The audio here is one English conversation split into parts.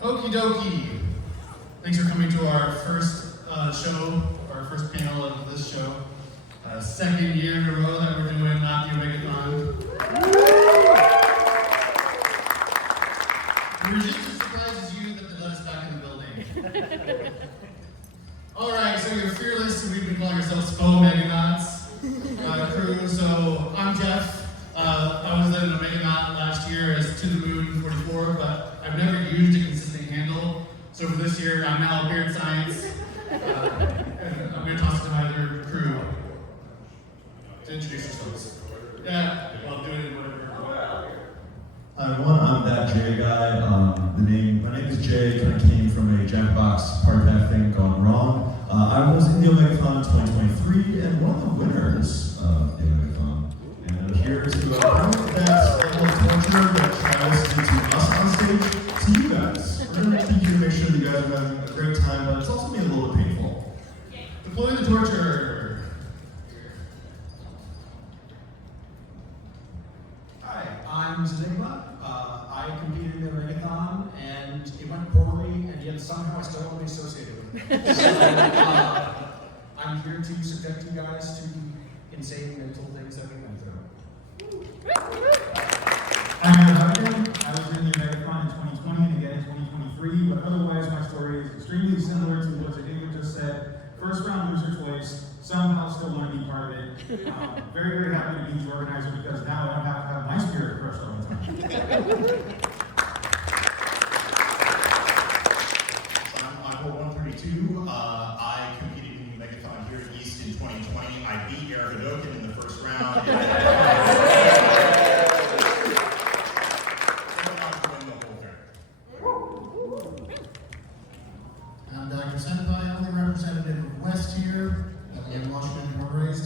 Okie dokie. Thanks for coming to our first show, our first panel of this show. Second year in a row that we're doing Not The Omegathon. We were just as surprised as you that they let us back in the building. Alright, so you're fearless, we've been calling ourselves Omeganauts crew. So I'm Jeff. I was in Omegathon last year as To The Moon 44, but I've never used a consistent handle. So for this year, I'm now beardscience. And I'm going to toss it to my other crew to introduce yourselves. Yeah, I'll do it in whatever. Hi everyone, I'm that Jay guy. My name is Jay, kind of came from a Jackbox party pack thing gone wrong. I was in the Omegathon 2023 and one of the winners of the Omegathon. And I'm here to promote that level of torture that Travis did to us on stage to you guys. We're going to be here to make sure that you guys are having a great time, but it's also being a little bit painful. Deploy the torture. Hi, I'm Zenigma. I competed in the Omegathon, and it went poorly, and yet somehow I still want to be associated with it. So, I'm here to subject you guys to insane mental things that we went through. I'm Aaron. I was in the Omegathon in 2020 and again in 2023, but otherwise my story is extremely similar to what David just said. First round loser twice, somehow still want to be part of it. Very, very happy to be the organizer because now I don't have to have my spirit crushed all the time. I'm 132. I competed in the Omegathon here at East in 2020. I beat Aaron in the first round. I'm Dr. Senpai, I'm the representative of West here, in Washington, born and raised.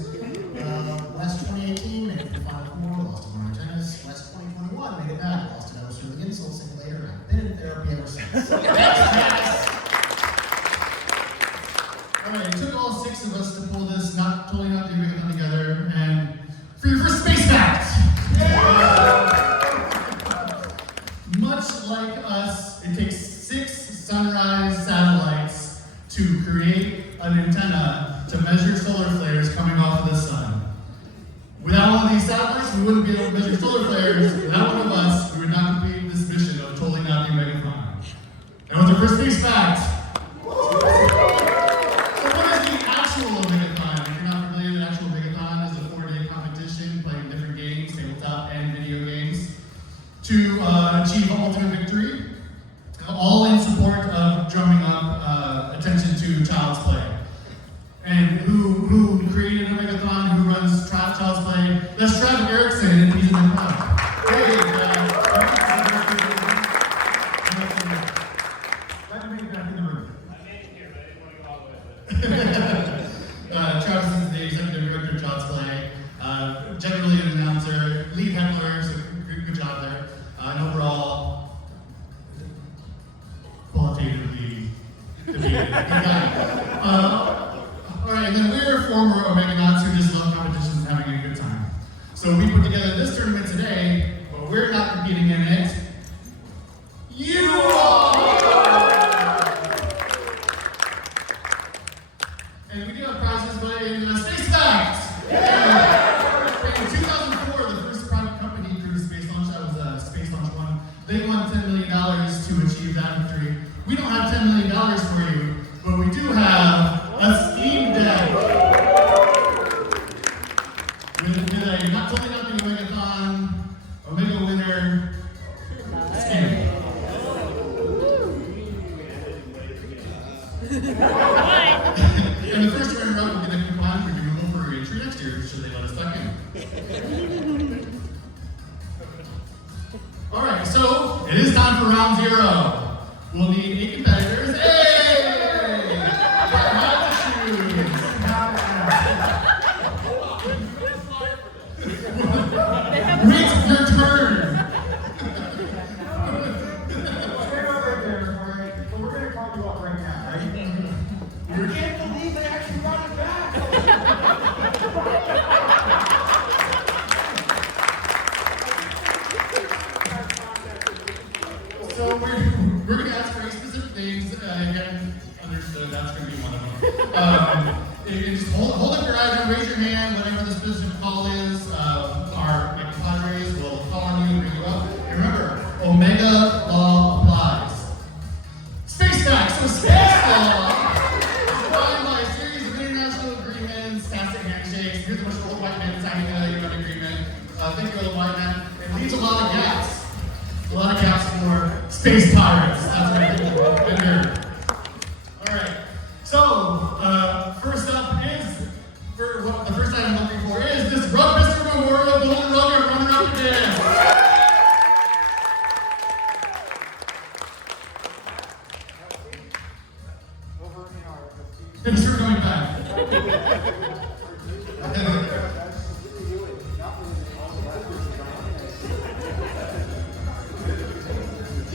West 2018 made it to the Final Four, lost to Mario Tennis. West 2021 made it back, lost to Nova Sterling Insult Simulator, and I've been in therapy ever since. Alright, it took all 6 of us to pull this Totally Not The Omegathon together, and for your first space fact! Much like us, it takes 6 sunrise satellites to create an antenna to measure solar flares coming off of the sun. Without one of these satellites, we wouldn't be able to measure solar flares. Without one of us, we would not complete this mission of Totally Not The Omegathon. And what's our first space fact? So what is the actual Omegathon? If you're not familiar, the actual Omegathon is a 4-day competition playing different games, tabletop and video games, to achieve ultimate victory, all in support of drumming up attention to Child's Play. And who created Omegathon, who runs Child's Play? That's Travis Erickson, and he's in the crowd. Hey, Glad to make it back in the room. I made it here, but I didn't want to go all the way with it. Travis is the executive director of Child's Play, generally an announcer, lead heckler, so good job there. And overall, qualitatively debated. Alright, and then we're former Omeganauts who just love competitions and having a good time. So we put together this tournament today, but we're not competing in it. You are! And we do have prizes, but in Space Fact! Yeah! In 2004, the first private company crew space launch, that was Space Launch 1, they won $10 million to achieve that victory. We don't have $10 million for you, but we do have a Steam Deck with a not totally not the Omegathon, Omegawinner Steam. And the first runner-up will get a coupon for removal for entry next year, should they let us back in. Alright, so it is time for round 0. We'll need 8 competitors. Hey! Not shoes. Wait your turn. Stay over there, alright? But we're going to call you up right now, right? I can't believe they actually brought it back! So we're going to ask for things, again, understood, that's going to be one of them. You just hold up your item, raise your hand, whatever the specific call is. My compadres will call on you and bring you up. And remember, Omega law applies. Space facts, so space law is defined by a series of international agreements, tacit handshakes. Here's a bunch of old white men signing an agreement. Thank you, old white man. It leaves a lot of gaps. A lot of gaps for space pirates. That's what I think. Good here. All right. So, first up is, the first item I'm looking for is this Rug Mr. Memorial Golden Rugger runner-up dance. Thanks for coming back.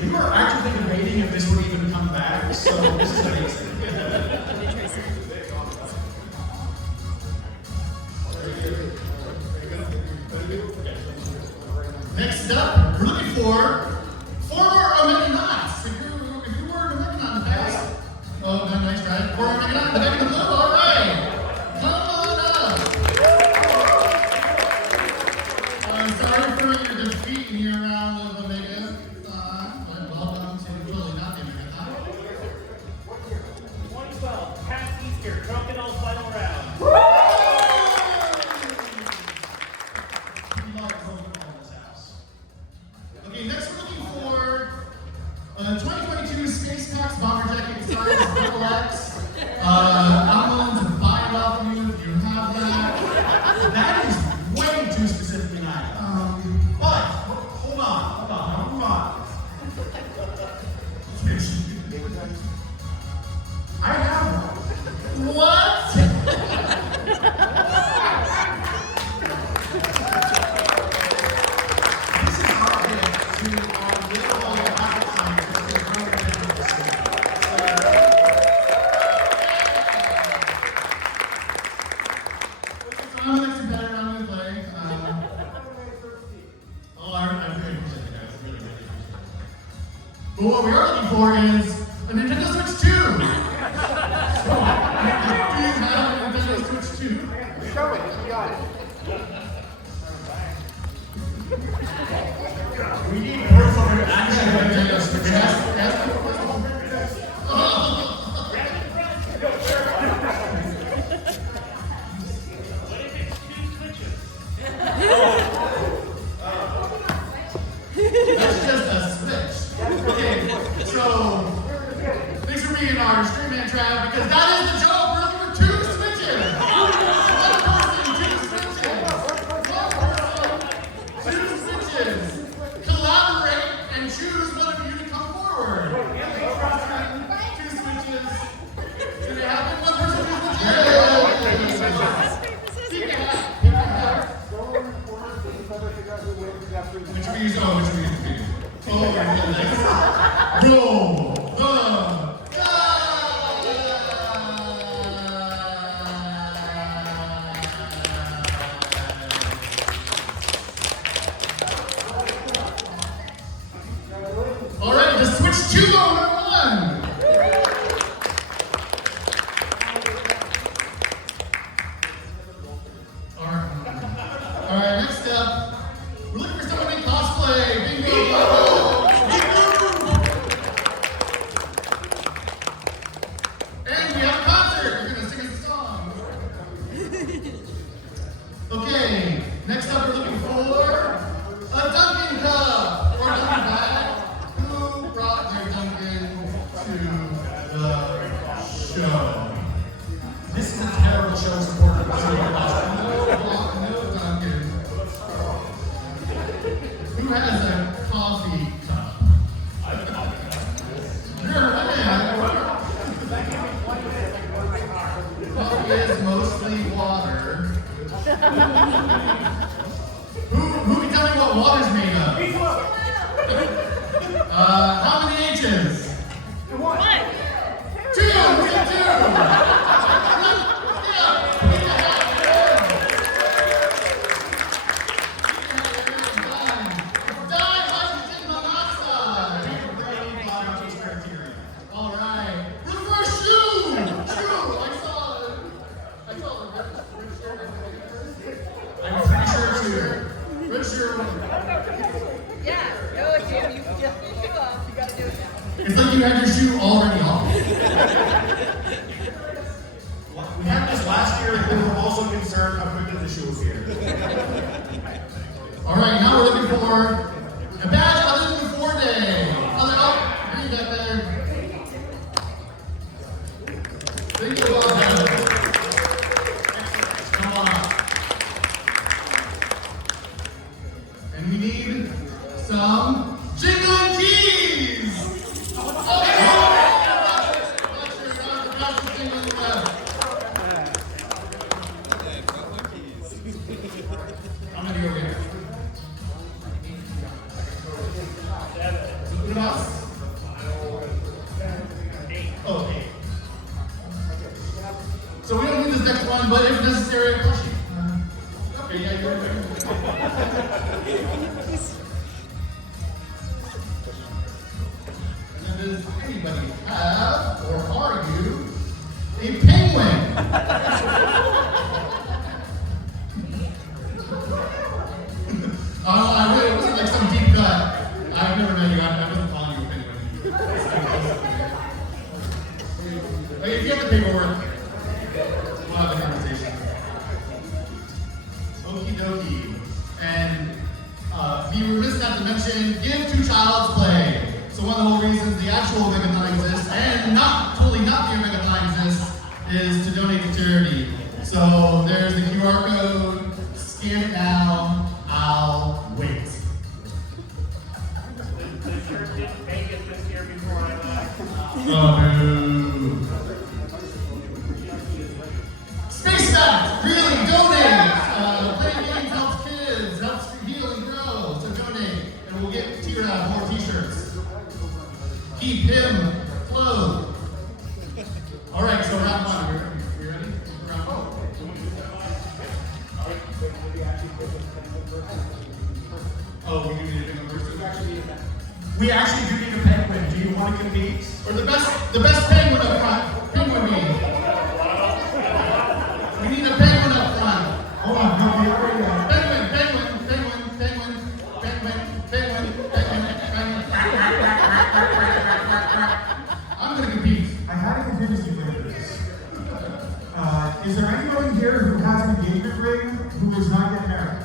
We were actually debating if this would even come back, so this is amazing. Next up, we're looking for former Omeganauts. If you were an Omeganaut in the past, oh, no, nice try. Former Omeganaut in the back of the blue, all right. Come on up. Sorry for your defeat in your round of Omegathon, but welcome to Totally Not The Omegathon. 2012, PAX East, Crocodile final round. Okay, next we're looking for 2022 Space PAX Bomber Jacket size Double X. I'm willing to buy it off of you if you have that. That is way too specific tonight. But hold on. I have one. What? This is our gift to our little rocket scientists that run the business. I'm the next competitor I'm going to play. I really appreciate it, guys. Really appreciate it. But what we are looking for is a Nintendo Switch 2. Do you have a Nintendo Switch 2? Show it, you got it. We need more for your action. Nintendo Switch. Ask me. What if it's 2 switches? That's just a switch. Okay, so thanks for being our stream man trap because that is the joke. We're looking for 2 switches. One person, 2 switches. One person, 2 switches. Collaborate and choose one of you to come forward. 2 switches. Did it happen? One person, 2 switches. Keep it up. Keep it up. Go in the corner, so you better figure out who wins after Which of you is Oh, my goodness. Roll the all right, the Switch 2 number 1. All right, next up, we're looking for someone in cosplay. Bingo! And we have a concert. You're gonna sing us a song. Okay, next up, we're looking for a Dunkin' cup or Dunkin' bag. Who brought their Dunkin' to the show? This is a terrible show supporter. No Dunkin'. Who has a coffee cup? You're right. Coffee is mostly water. Who can tell me what water's made of? How many H's? 1. 2! Who's got 2? All It's like you had your shoe already off. We had this last year, and we were also concerned how quickly the shoe appeared. All right, now we're looking for a badge other than the 4-day. Read that there. Thank you, Bobcat. Come on. And we need some jingling keys. Oh, yeah. That's the thing on the left. I'm gonna go here. Who else? Oh, 8. So we don't need this next one, but if necessary, a plushie. Okay, yeah, you're right. And then does anybody have, or are you, a penguin? I really, it wasn't like some deep cut. I've never met you. I wasn't calling you a penguin. Okay, if you have the paperwork, we'll have the conversation. Okie dokie. And be remiss not to mention, give to Child's Play. So one of the whole reasons the actual Omegathon exists, and totally not the Omegathon exists, is to donate to charity. So there's the QR code, scan it now, I'll wait. The church didn't make it this year before I left. Oh, boo. Space Fact, really, donate! Playing games helps kids, helps heal and grow, so donate, and we'll get more t-shirts. Keep him clothed. All right, so round 1, we ready? Round 1. Oh, we do need a penguin first. We actually do need a penguin. Do you want to compete? Or the best penguin up front. Penguin mean. We need a penguin up front. Hold on, no, we already Penguin, penguin, penguin, penguin, penguin, penguin, penguin, I'm gonna compete. I had a contingency plan for this. Is there anybody here who has an engagement ring who is not yet married?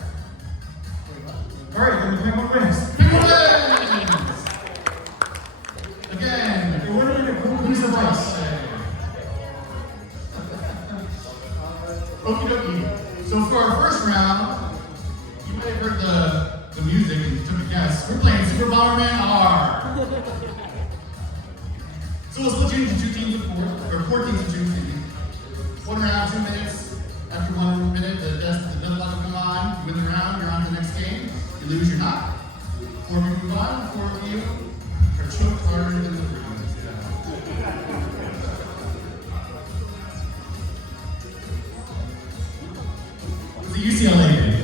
All right, then the penguin wins. Penguin wins! Again, It would have been a cool piece of ice. Okie dokie. So for our first round, you might have heard the music and took a guess. We're playing Super Bomberman R. So we'll split you into 2 teams of 4, or 4 teams of 2, excuse me. 1 round, 2 minutes. After 1 minute, the death clock will come on. You win the round, you're on to the next game. You lose, you're not. 4 of you move on, 4 of you are choked harder than the 3. It's a UCLA game.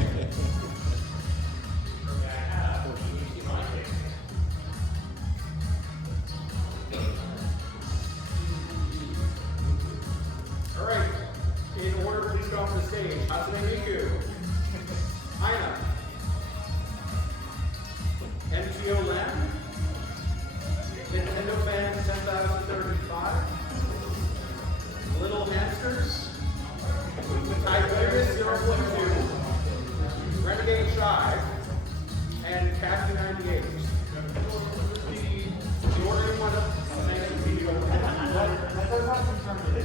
All right. In order, please come to the stage. Hatsune Miku. Aina. MTO Lamb. Nintendo Fan 10,035. Little Hamsters. Tiberius 0.2. Renegade Shy. And Kathy 98. The order you want to say in the video. That does not concern me.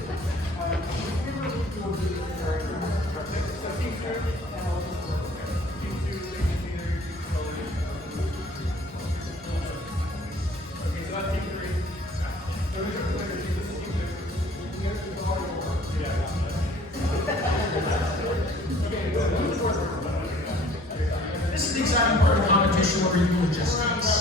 This is the exciting part of the competition where we do logistics.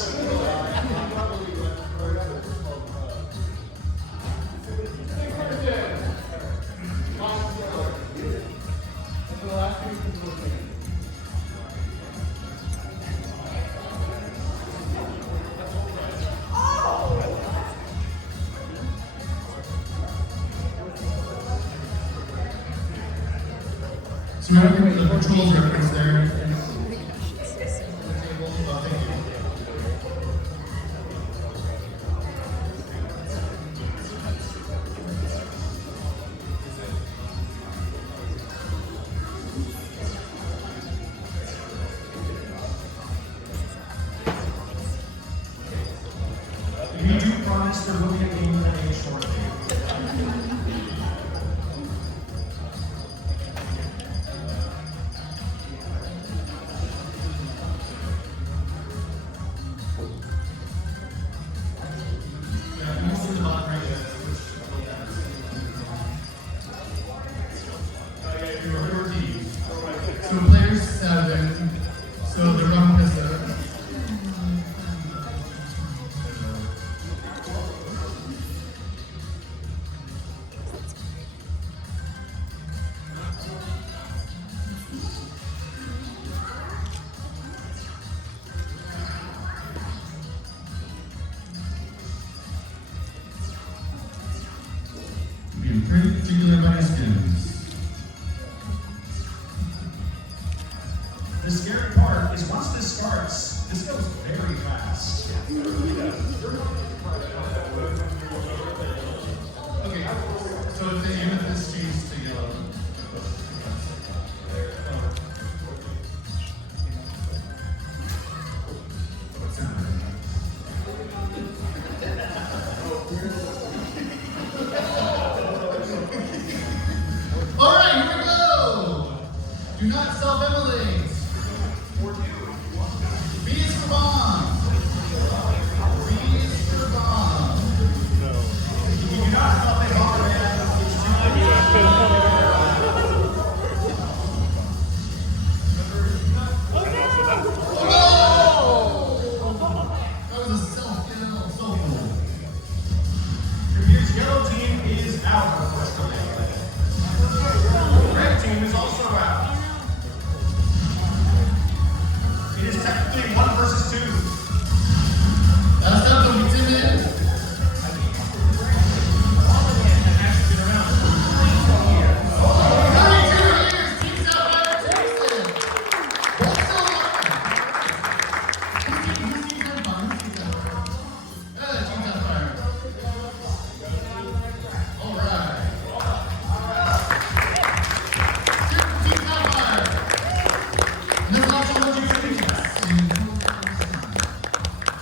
So now the controls reference there. On the table. Oh, thank you. promise there will be a game of the day shortly. So players 7, so the rum is being pretty particular about his skins. The scary part is once this starts, this goes very fast. Okay, so if the amethyst changes to yellow. All right, here we go. Do not self-immolate. B is for bomb. B is for bomb. You do not have a bomber man. That was a self-kill, so cool. Computer's yellow team is out, unfortunately. Red team is also out. It is technically 1 versus 2. That's not the timid.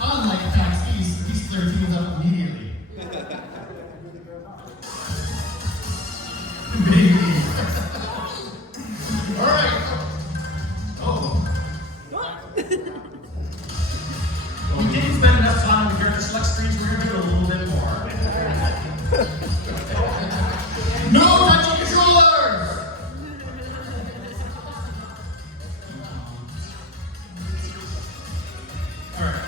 Unlike PAX East, these clear teams up immediately. Maybe. All right. Oh. We didn't spend enough time on the character select screens. We're going to do it a little bit more. No touching controllers! All right.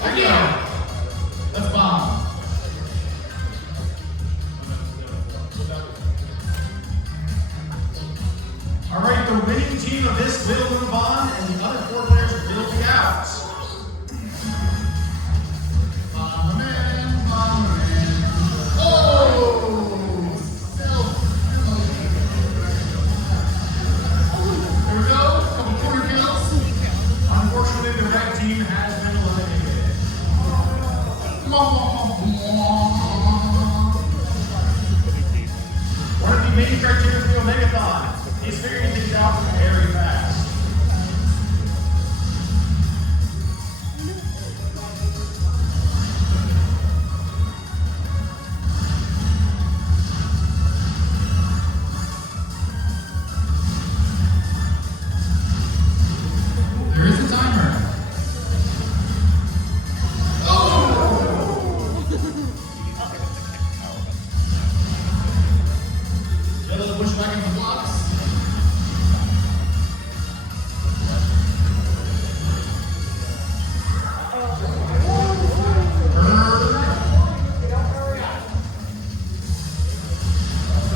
There you go. Let's bomb. All right, the winning team of this will move on, and the other 4 players will be out. Bomberman, bomberman. Oh! Self-immolate. Here we go. Couple corner kills. Unfortunately, the red team has been eliminated. One of the main criteria for the Omegathon is figuring things out very fast. There is a timer. Yellow bushwhacking the blocks.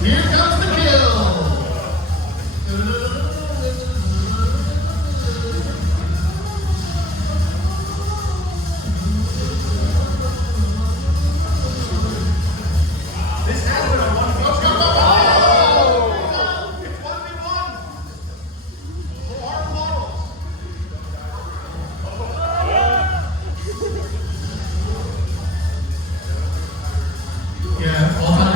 Here comes the kill. This has been a 1v2. It's 1v1. For our models. Yeah, all time.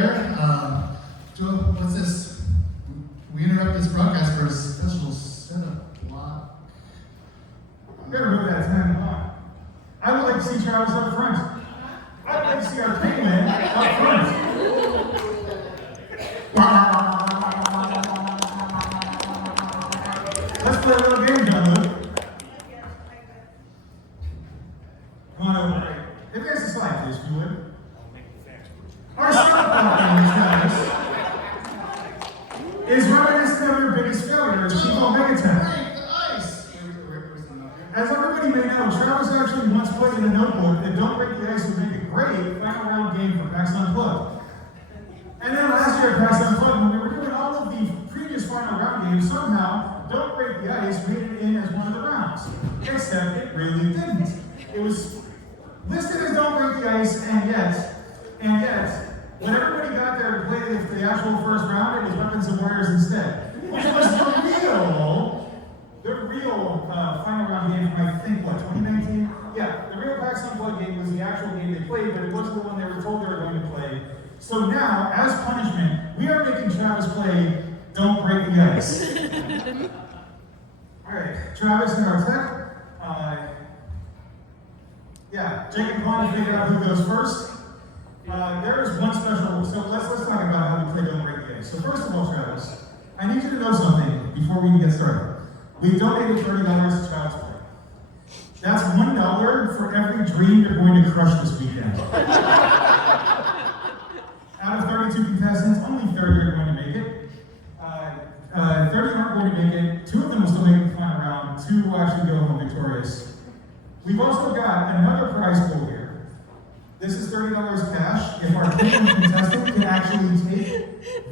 there. Joe, what's this? We interrupt this broadcast for a special setup block. Better move that 10 o'clock. I would like to see Travis up front. I'd like to see our penguin up front. Let's play a little game, John Luke. Come on over. Advance the slide, please, if you would. Our setup block is reminiscent of your biggest failure, Chief Omegathon. As everybody may know, Travis actually once played in a notebook that Don't Break the Ice would make a great final round game for PAX Unplugged. And then last year at PAX Unplugged, when we were doing all of the previous final round games, somehow Don't Break the Ice made it in as one of the rounds. Except it really didn't. It was listed as Don't Break the Ice, and yet, when everybody got there to play the actual first round, it was Weapons of Warriors instead. Which was the real final round game from, I think, what, 2019? Yeah, the real PAX Unplugged game was the actual game they played, but it wasn't the one they were told they were going to play. So now, as punishment, we are making Travis play Don't Break the Ice. Alright, Travis and our tech. Jake and Quan figured out who goes first. There is one special rule, so let's talk about how we play Don't Break the Ice. So first of all, Travis, I need you to know something before we even get started. We donated $30 to Child's Play. That's $1 for every dream you're going to crush this weekend. Out of 32 contestants, only 30 are going to make it. 30 aren't going to make it. 2 of them will still make the final round. 2 will actually go home victorious. We've also got another prize pool here. This is $30 cash. If our penguin contestant can actually take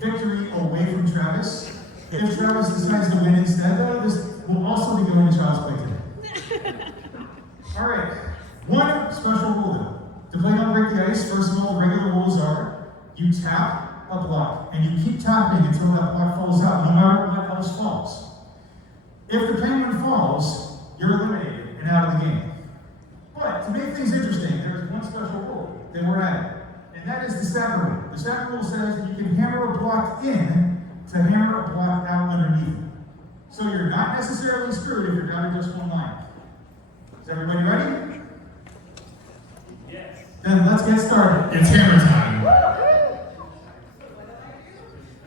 victory away from Travis. If Travis decides to win instead, though, this will also be going to Child's Play today. All right, one special rule though. To play Don't Break the Ice, first of all, the regular rules are you tap a block, and you keep tapping until that block falls out, no matter what else falls. If the penguin falls, you're eliminated and out of the game. But to make things interesting, there's one special rule that we're adding, and that is the stack rule. The stack rule says that you can hammer a block in to hammer a block out underneath it. So you're not necessarily screwed if you're down to just one line. Is everybody ready? Yes. Then let's get started. It's hammer time.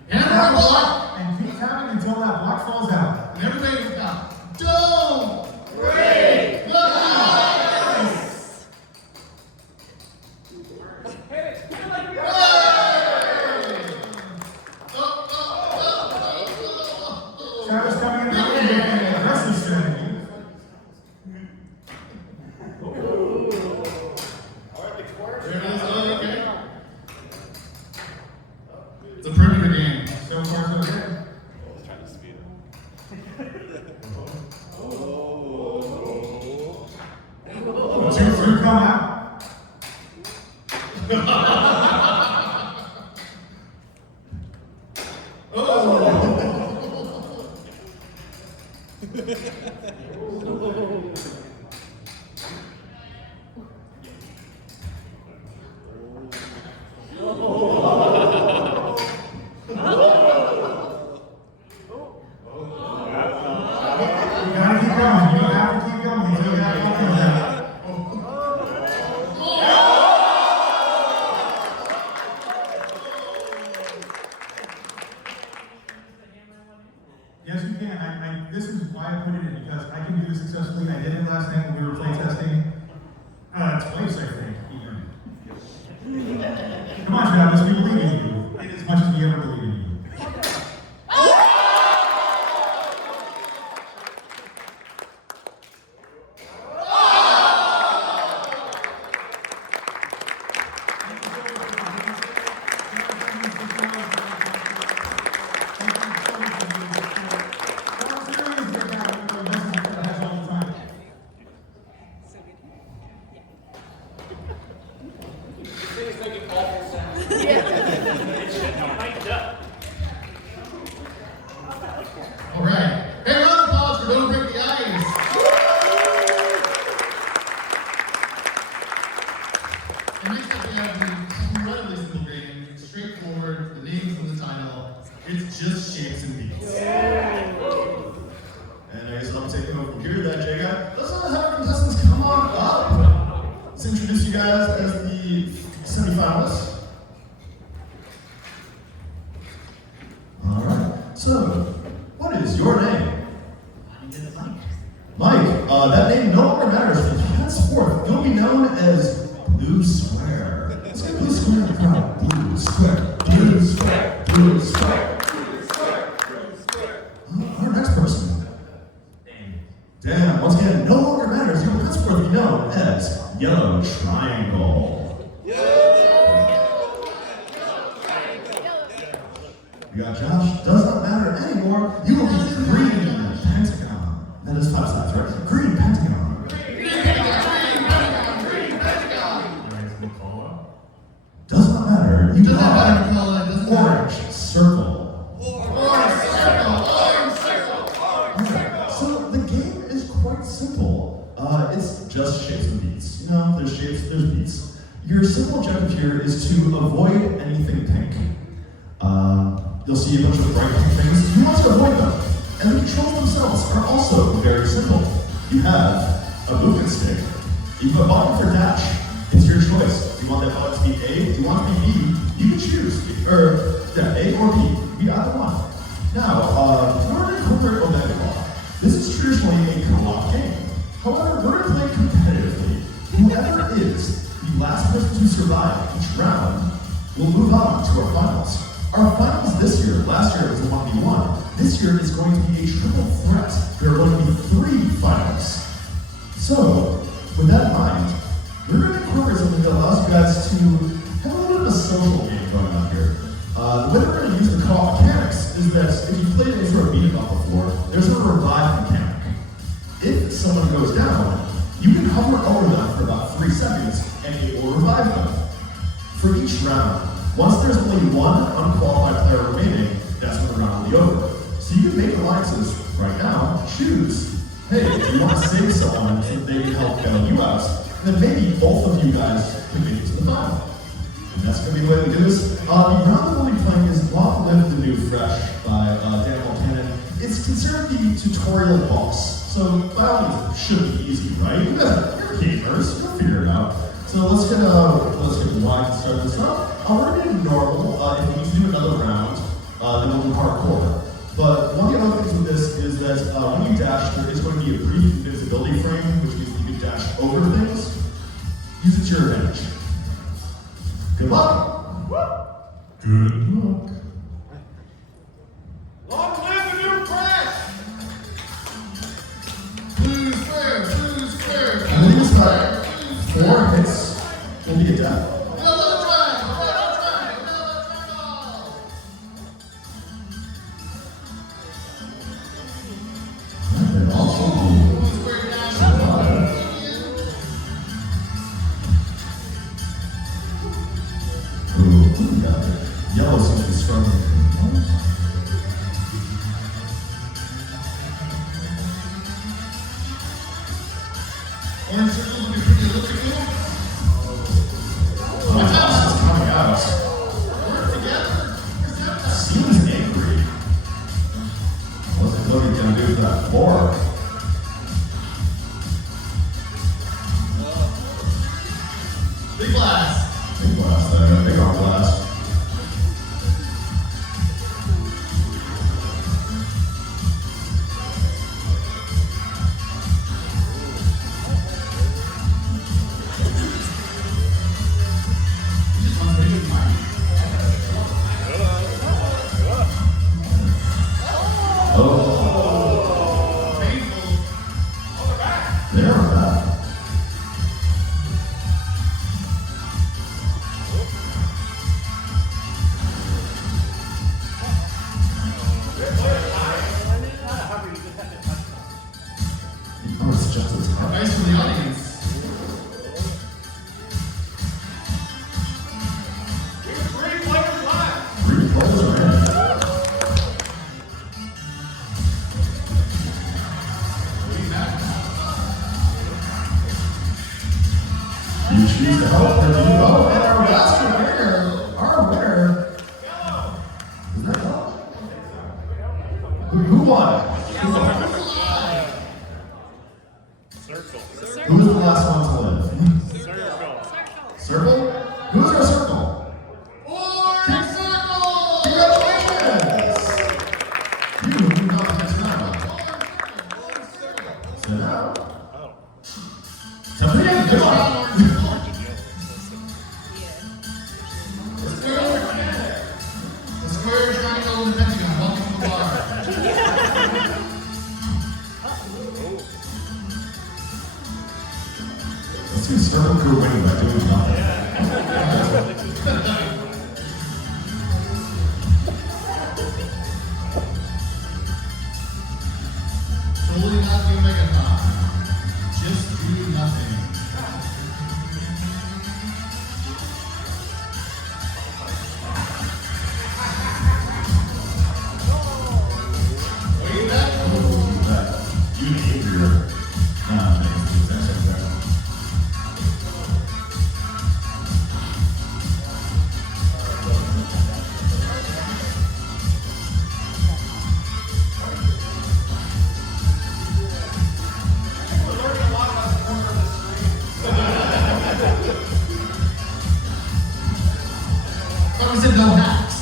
Hammer a block! And keep tapping until that block falls out. And everybody with that. Don't break the ice! Travis coming in early with an aggressive strategy. It's a pretty good game. So far, so good. Let's try to speed Two come out. You gotta keep going. You have to keep going until that block comes out. Yes, you can. This is why I put it in, because I can do this successfully. I did it last night when we were play testing. Twice, I think, even. Come on, Travis, we believe in you as much as we ever believe in you. just shapes and beats. And I guess I'll take it over from here, that J guy. Let's have our contestants come on up. Let's introduce you guys as the semifinalists. All right. So, what is your name? Mike. That name no longer matters. From henceforth, you'll be known as Blue Square. Let's get Blue Square in the crowd. Blue Square. Blue Square. Blue Square. Our next person. Dan, once again, no longer matters. You'll henceforth be known as Yellow Triangle. We got Josh. Does not matter anymore. You will be Green Pentagon. That is 5 sides, right? Green Pentagon. Does not matter. You Does not are matter, Nicola. Doesn't matter. Orange Circle. Orange circle. Orange circle. Orange circle. So the game is quite simple. It's just shapes and beats. You know, there's shapes, there's beats. Your simple objective here is to avoid anything pink. You'll see a bunch of bright pink things. You want to avoid them. And the controls themselves are also very simple. You have a movement stick. You have a button for dash. It's your choice. Do you want that button to be A? Do you want it to be B? You can choose. A or B. Be either one. Now, we're going to incorporate Omegawinner. This is traditionally a co-op game. However, we're going to play competitively. Whoever is the last person to survive each round will move on to our finals. Our finals this year, last year it was a 1v1. This year is going to be a triple threat. There are going to be 3 finals. So, with that in mind, we're going to incorporate something that allows you guys to have a little bit of a social game going on here. The way we're going to use the co-op mechanics is that if you played any sort of beat 'em up before, there's a revive mechanic. If someone goes down, you can hover over them for about 3 seconds and it will revive them. For each round, once there's only one unqualified player remaining, that's when the round will be over. So you can make alliances right now, choose. Hey, if you want to save someone so that they can help bail you out, then maybe both of you guys can make it to the final. And that's going to be the way we do this. The round that we'll be playing is Long Live the New Fresh by Daniel Cannon. It's considered the tutorial boss. So by all means, it should be easy, right? You're gamers, you'll figure it out. So let's get wide and start this up. We're going to do normal. If we need to do another round, then we'll do hardcore. But one of the other things with this is that when you dash, there is going to be a brief invisibility frame, which means you can dash over things. Use it to your advantage. Good luck. Good luck. Long live the new crash! Blue square. Blue square. I believe it's about 4 hits. Will be a death. Yellow triangle. Yellow triangle. Yellow triangle. And also Blue square dash. Ooh, yeah. Yellow seems to be struggling. Orange circle looking pretty elliptical. My house is coming out. Work together. Seems angry. What's the Cody gonna do with that floor? Big blast. Big blast there. Big arm blast. Who won? Circle. Who was the last one to live? Circle. Circle? Who's our circle? Orange circle! Congratulations! You moved on to the next round. So now, Tiffany, come on. The square is trying to go in the Pentagon. Welcome to the bar. Let's do circle crew winning by doing nothing. Totally not the Omegathon. Just do nothing. Way back. You need your. Nah, that's okay. Probably said no hacks.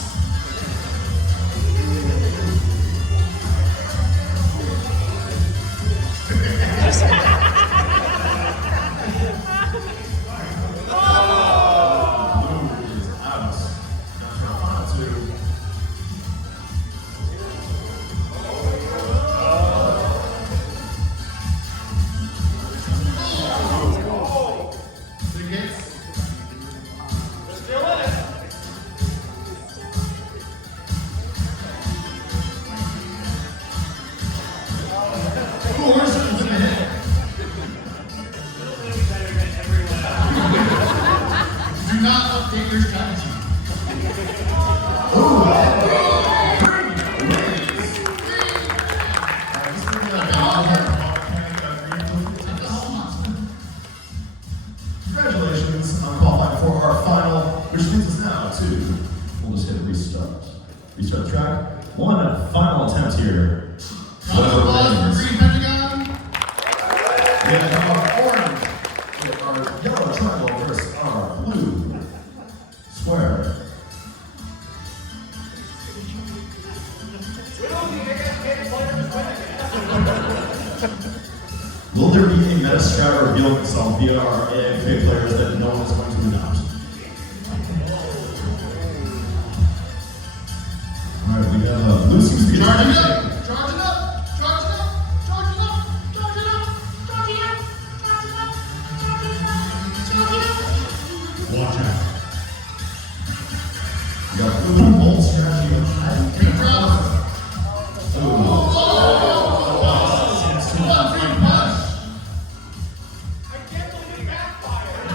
Blue is out. Down to our final two. Tickets. Ooh, we're shooting in the head. Do not update your strategy. Congratulations on qualifying for our final, which leads us now to, we'll just hit restart. Restart the track. One final attempt here. Round of applause for Green Pentagon. We have our orange, with our yellow triangle versus our blue square. Will there be a meta strat revealing itself via our AFK players that no one is going to adopt? Alright, we have blue seems to be Charging up! Charging up! Charging up! Charging up! Charging up! Charging up! Charging up! Charging up! Watch out. We got blue bolt strategy of high. Big drop! Ooh. One free punch! I can't believe it backfired.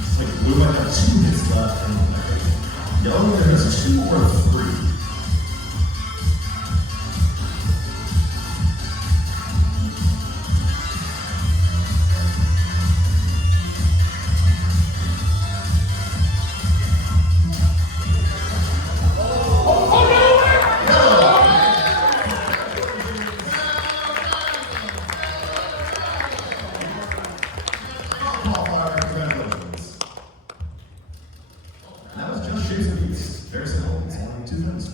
It's like blue might have 2 hits left, and I think yellow there has 2 or 3. Qualifier, congratulations. And that was just shapes of these. Very simple. It's only 2 things.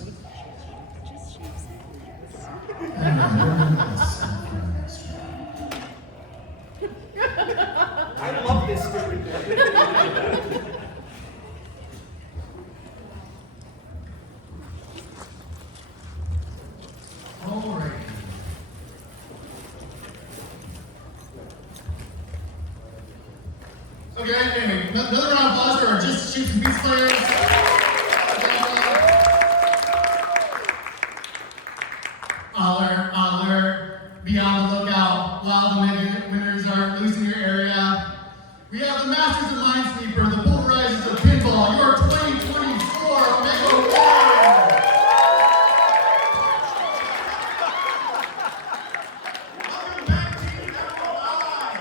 I love this stupid thing. Alright. Okay, anyway, another round of applause for our Just Shapes and Beats players. Alert, be on the lookout. While the winners are loose in your area. We have the Masters of Minesweeper, the Pulverizers of Pinball, your 2024 Omegawinner. Welcome back, Team Emerald Eye.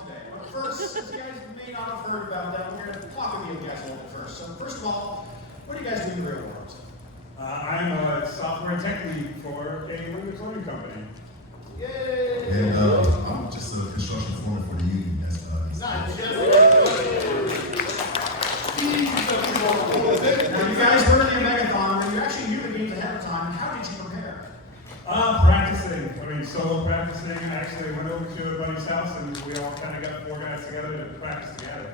myself today. But first, as you guys may not have heard about that, we're going to talk with you guys a little bit first. So first of all, what do you guys do in the real world? I'm a software tech lead for a window clothing company. Yay! And I'm just a construction foreman for the union. Now, you guys were in the Omegathon, and you actually knew the games ahead of time. How did you prepare? Practicing. I mean, solo practicing. I actually went over to a buddy's house and we all kind of got 4 guys together to practice together.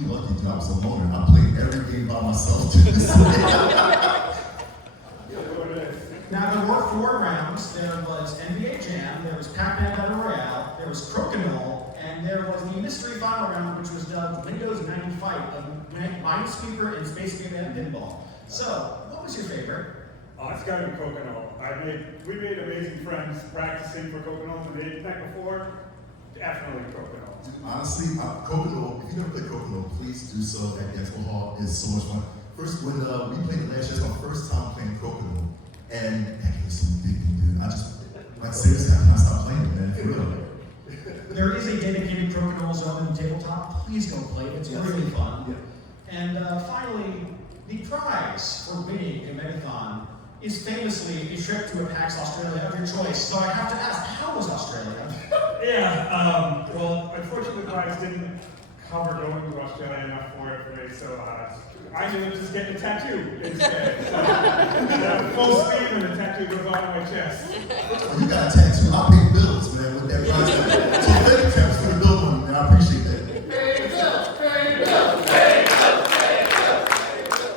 You lucky, dude. I was a loner. I played every game by myself. Now, there were 4 rounds. There was NBA Jam, there was Pac-Man Battle Royale, there was Crokinole, and there was the mystery final round, which was dubbed Windows 90 Fight of Minesweeper and Space Game and Pinball. So, what was your favorite? Oh, it's got to be Crokinole. We made amazing friends practicing for Crokinole the day back before. Definitely Crokinole. Honestly, Crokinole, if you never played Crokinole, please do so at the Expo Hall. It's so much fun. First, when we played it last year, it's my first time playing Crokinole. And that game is so big, dude. I just, like, seriously, I can't stop playing it, man, for real. There is a dedicated Crokinole zone in the tabletop. Please go play it. It's really fun. Yeah. And finally, the prize for winning a Omegathon is famously a trip to a PAX Australia of your choice. So I have to ask, how was Australia? Yeah, well, unfortunately, the prize didn't cover going to Australia enough for it for me, so I ended up just getting a tattoo instead. So, full sleeve and the tattoo goes on my chest. You got a tattoo. I pay bills, man, with that prize. So thank you, Travis, for the bill money, man. I appreciate that.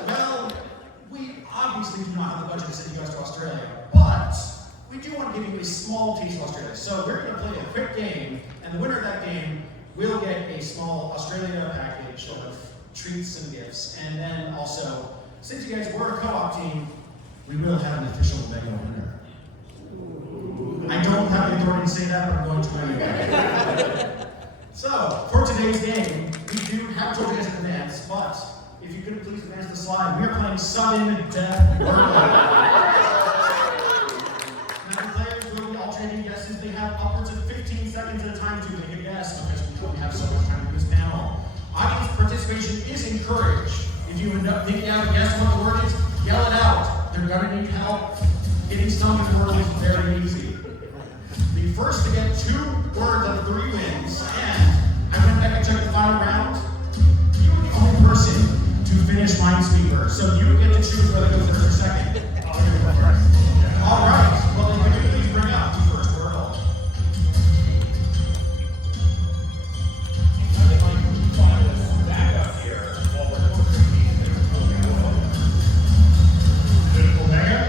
Well, we obviously do not have the budget to send you guys to Australia, but we do want to give you a small taste of Australia. So we're going to play a quick game, and the winner of that game will get a small Australia package of treats and gifts. And then also, since you guys were a co-op team, we will have an official Omegawinner. I don't have the authority to say that, but I'm going to anyway. So, for today's game, we do have told you guys in advance, but if you could please advance the slide, we are playing sudden death murder. Now, the players will be alternating guesses. They have upwards of 15 seconds at a time to make a guess because we don't have so much time in this panel. Audience participation is encouraged. If you think you have a guess what the word is, yell it out. They're gonna need help. Getting stumped in word is very easy. The first to get 2 words out of 3 wins, and I went back and checked the final round. You were the only person to finish Minesweeper, so you get to choose whether to go first or second. I'll go first. All right. Well, then could you please bring up the first word? Back up here while we're Omega?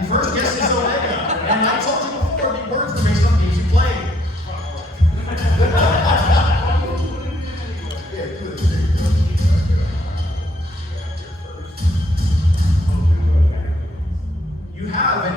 The first guess is Omega. And I told you before, the words were based on games you played. You have an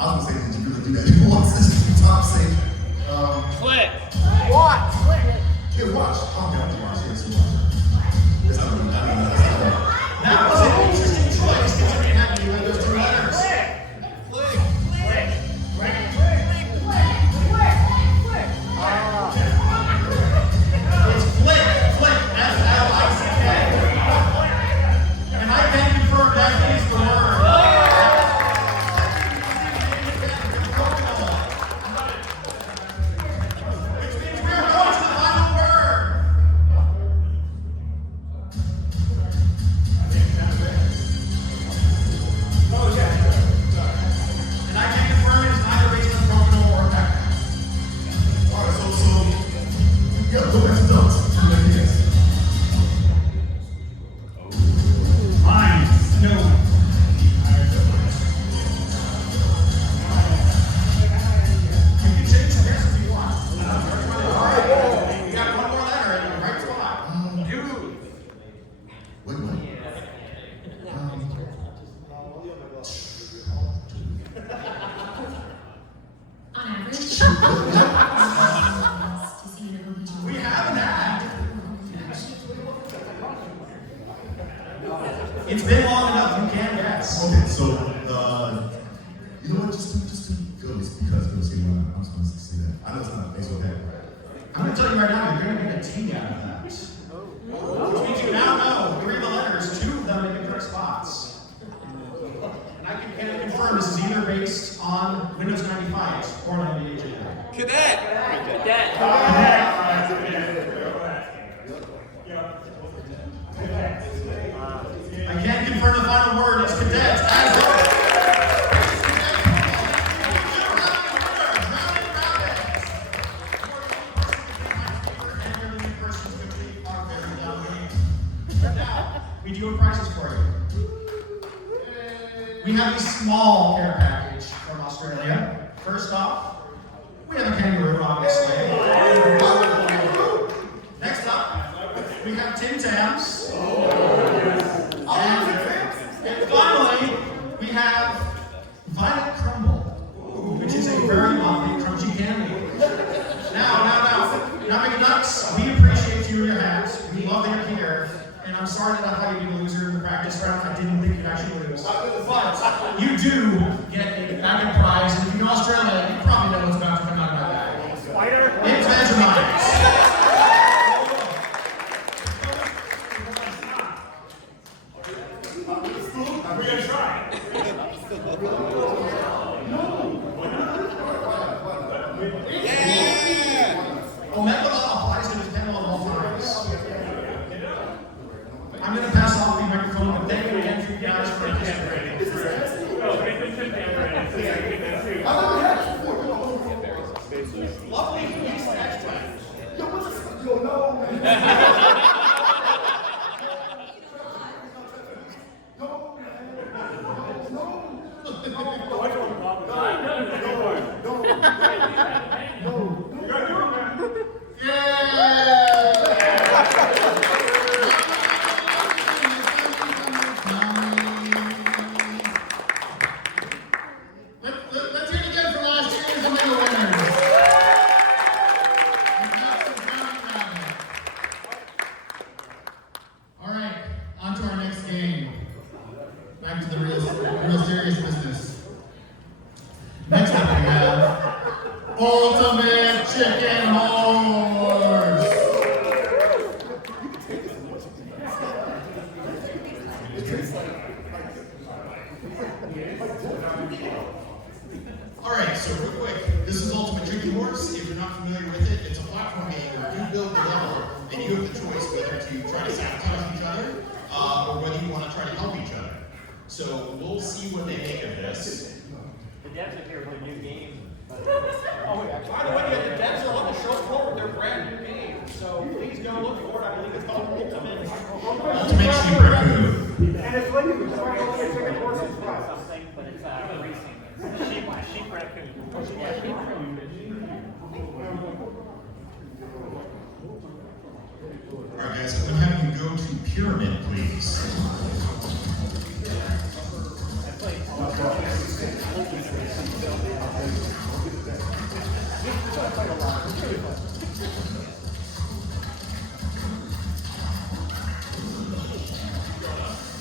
I was gonna say, did you really do that? What's this top say? Click. Watch. Yeah, watch. Oh, yeah, watch. Yes, watch. It's not really, I don't know. That was an interesting choice considering how you had those two letters. It's flick, F-L-I-C-K. And I can confirm that is the word. Which means we're going to the final word. And I can confirm it is neither based on crocodile or background. All right, so, yeah, go back to dogs. Yes. Mine, snow. You can change the guess if you want. Alright, you got one more letter in the right spot. Dude. Wait, what? On average. We have an ad. It's been long enough, you can guess. Okay, so, you know what? Just do girls because girls say, well, I'm supposed to say that. I know it's not, it's okay. I'm gonna tell you right now, you're gonna get a T out of that. Which means you now know 3 of the letters, 2 of them in the correct spots. And I can confirm this is either based on Windows 95 or 98 JDK. Cadet. I can confirm the final word is cadet. As Now, we do have prizes for you. We have a small care package from Australia. First off, we have a kangaroo, obviously. Next up, we have Tim Tams. And finally, we have Violet Crumble, which is a very lovely crunchy candy. Now, McNuts, we appreciate you and your hats. We love that you're here. And I'm sorry that I thought you'd be a loser in the practice round. I didn't think you'd actually lose. But you do get a bag of prize. And if you're in Australia, you probably know what's about to come out of my bag. It's Vegemite. We're gonna try. Omegawinner applies to this panel at all times. I'm going to pass off the microphone, but thank you again for you guys for participating. Lovely police extract. Let's hear it again for last year's Omegawinners. All right, on to our next game. Back to the real serious business. Next up we have Ultimate Chicken Horse. All right, so real quick, this is Ultimate Chicken Horse. If you're not familiar with it, it's a platform game where you build the level, and you have the choice whether to try to sabotage each other or whether you want to try to help each other. So we'll see what they make of this. The devs are here for a new game. By the way, the devs are on the show floor with their brand new game. So please go look for it. I believe it's called Ultimate. Ultimate Sheep Raccoon. And it's linked to the chicken horses something, but it's racing. It's sheep raccoon. All right, guys, I'm going to have you go to Pyramid, please. You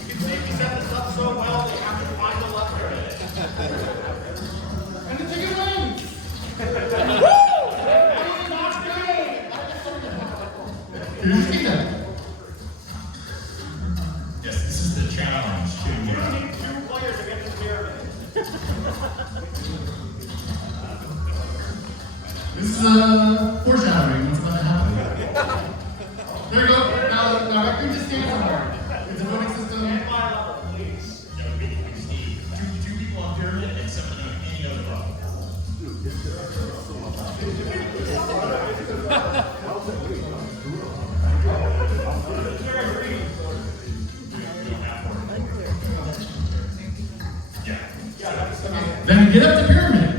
can see if you set this up so well, they have to find the left credit. And the chicken wings! Here's the chicken. Yes, this is the challenge to need 2 players to get this pyramid. This is foreshadowing what's about to happen. There you go. Now Raccoon just stand somewhere. It's a voting system. And my level, please. we just need two people on pyramid and someone on any other level. Then get up the pyramid.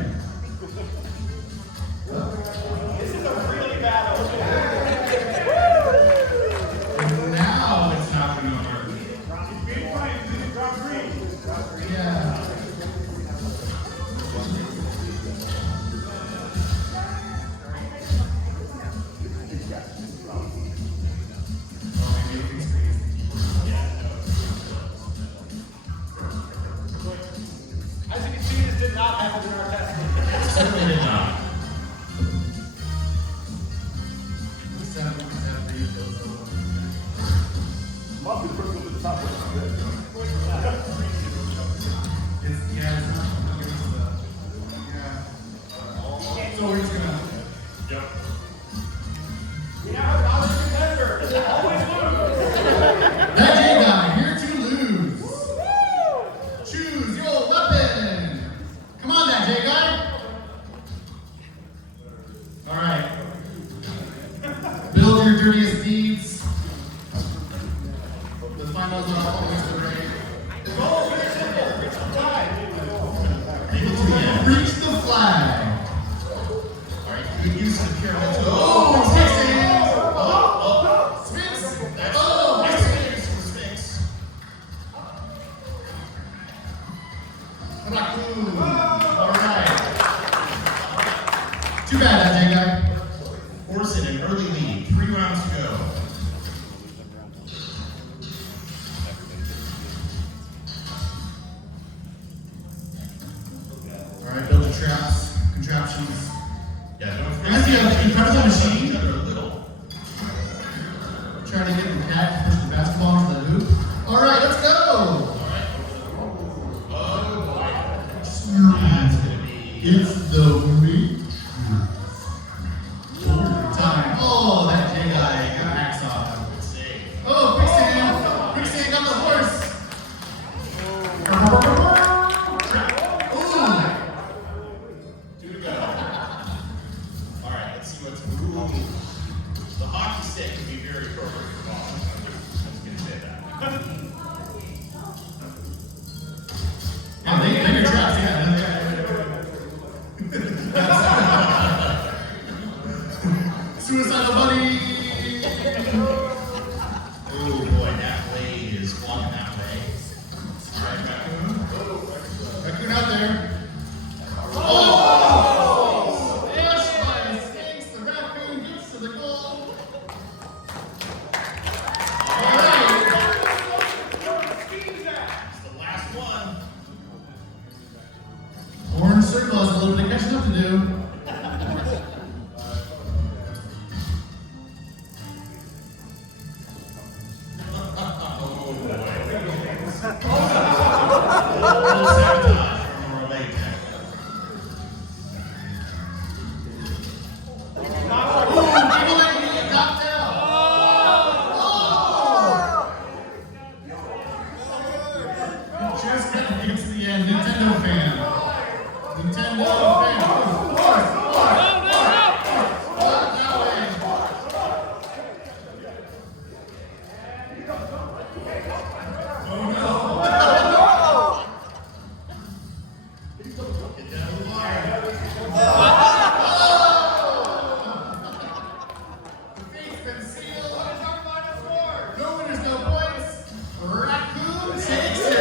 This is a really bad opening. And now it's not going to work. Yeah. As you can see, this did not happen in our testing. Certainly did not. So we're just gonna. Yep. We now have another contender. This always lose. That J guy, here to lose. Choose your weapon. Come on, that J guy. All right. Build your dirtiest deeds. Let's find those all the way. The goal is very simple. It's a flag. Make it to the end. Reach the flag. All right, good use of the pyramid. Oh, Sphinx! Oh, Sphinx! that's Oh, excellent use of the Sphinx. Raccoon. All right. Too bad, that J guy. Horse in an early lead. 3 rounds to go. All right, build your traps, contraptions. Yeah, don't forget. I see a incredible machine. Each other a little. Trying to get the cat to push the basketball into the hoop. All right, let's go. Oh boy. That's gonna be. It's the meat time. Oh, that J guy got axe off. Good save. Oh, Quicksand! Quicksand got the horse. Ooh. 2 to go. All right, let's see what's. Ooh. The hockey stick would be very appropriate for ball. I'm just gonna say that. Yeah, they your traps, yeah. Suicidal bunny. Oh boy, that blade is flung that way. All right, Raccoon. Raccoon out there. Oh! Pushed by the Sphinx, the raccoon gets to the goal. All right. It's the last one. Orange circle has a little bit of catching up to do. Oh boy. Little sabotage from our late tech. Ooh, people like me get knocked out. Oh! Just gotta get to the end. Nintendo fan. Nintendo fan. Oh, that way. Oh no. Get down to the wire. Fate's been sealed. What is our final score? No winners, no points. Raccoon takes it.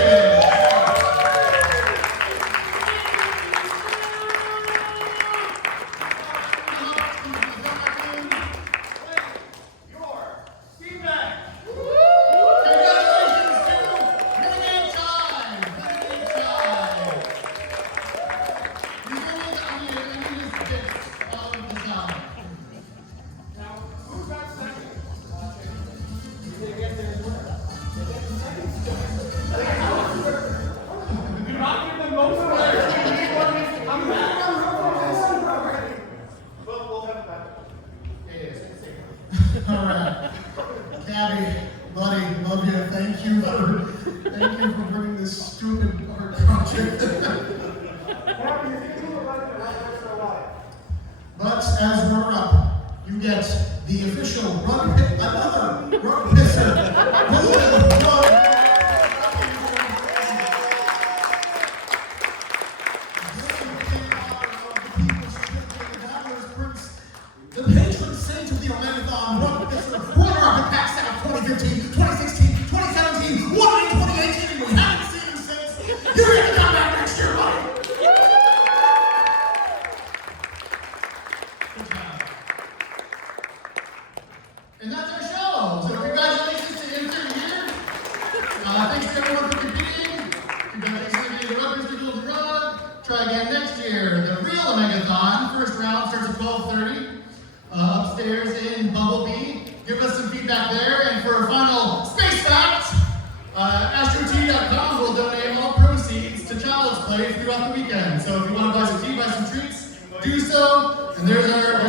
But as runner-up, you get the official another rug pisser. The patron saint of the Omegathon, rug pisser, runner-up at PAX East 2015, 2016, 2017, won in 2018, and we haven't seen him since. You're gonna come back next year, buddy. And that's our show. So congratulations to the third year. Thanks to everyone for competing. Congratulations to the Ruggers for Golden Rug. Try again next year. The real Omegathon. First round starts at 12:30. Upstairs in Bumblebee. Give us some feedback there. And for a final space fact, astrot.com will donate all proceeds to Child's Play throughout the weekend. So if you want to buy some tea, buy some treats, do so. And there's our